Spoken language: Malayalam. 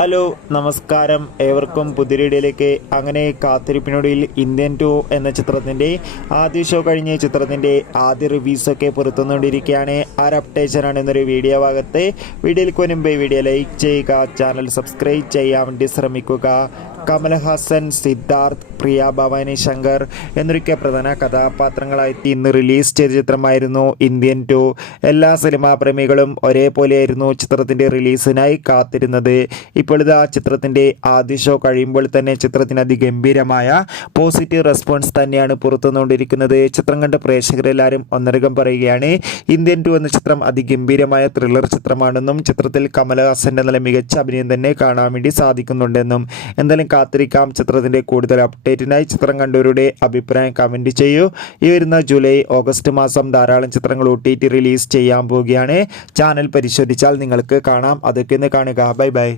ഹലോ നമസ്കാരം, ഏവർക്കും പുതിയൊരിടയിലേക്ക്. അങ്ങനെ കാത്തിരിപ്പിനൊടുവിൽ ഇന്ത്യൻ 2 എന്ന ചിത്രത്തിൻ്റെ ആദ്യ ഷോ കഴിഞ്ഞ് ചിത്രത്തിൻ്റെ ആദ്യ റിവ്യൂസൊക്കെ പുറത്തുകൊണ്ടിരിക്കുകയാണ്. അപ്ഡേഷനാണ് എന്നൊരു വീഡിയോ ഭാഗത്ത്. വീഡിയോയിൽ മുൻപ് വീഡിയോ ലൈക്ക് ചെയ്യുക, ചാനൽ സബ്സ്ക്രൈബ് ചെയ്യാൻ വേണ്ടി ശ്രമിക്കുക. കമൽഹാസൻ, സിദ്ധാർത്ഥ്, പ്രിയ ഭവാനി ശങ്കർ എന്നൊക്കെ പ്രധാന കഥാപാത്രങ്ങളായി ഇന്ന് റിലീസ് ചെയ്ത ചിത്രമായിരുന്നു ഇന്ത്യൻ 2. എല്ലാ സിനിമാ പ്രേമികളും ഒരേപോലെയായിരുന്നു ചിത്രത്തിൻ്റെ റിലീസിനായി കാത്തിരുന്നത്. ഇപ്പോഴിത് ആ ചിത്രത്തിൻ്റെ ആദ്യ ഷോ കഴിയുമ്പോൾ തന്നെ ചിത്രത്തിന് അതിഗംഭീരമായ പോസിറ്റീവ് റെസ്പോൺസ് തന്നെയാണ് പുറത്തുനിന്നുകൊണ്ടിരിക്കുന്നത്. ചിത്രം കണ്ട പ്രേക്ഷകരെല്ലാവരും ഒന്നടങ്കം പറയുകയാണ് ഇന്ത്യൻ 2 എന്ന ചിത്രം അതിഗംഭീരമായ ത്രില്ലർ ചിത്രമാണെന്നും ചിത്രത്തിൽ കമൽഹാസൻ്റെ നല്ല മികച്ച അഭിനയം തന്നെ കാണാൻ വേണ്ടി സാധിക്കുന്നുണ്ടെന്നും. എന്തായാലും കാത്തിരിക്കാം ചിത്രത്തിൻ്റെ കൂടുതൽ അപ്ഡേറ്റിനായി. ചിത്രം കണ്ടവരുടെ അഭിപ്രായം കമൻറ്റ് ചെയ്യൂ. ഈ വരുന്ന ജൂലൈ ഓഗസ്റ്റ് മാസം ധാരാളം ചിത്രങ്ങൾ OTT റിലീസ് ചെയ്യാൻ പോവുകയാണ്. ചാനൽ പരിശോധിച്ചാൽ നിങ്ങൾക്ക് കാണാം. അതൊക്കെ ഒന്ന് കാണുക. Bye bye.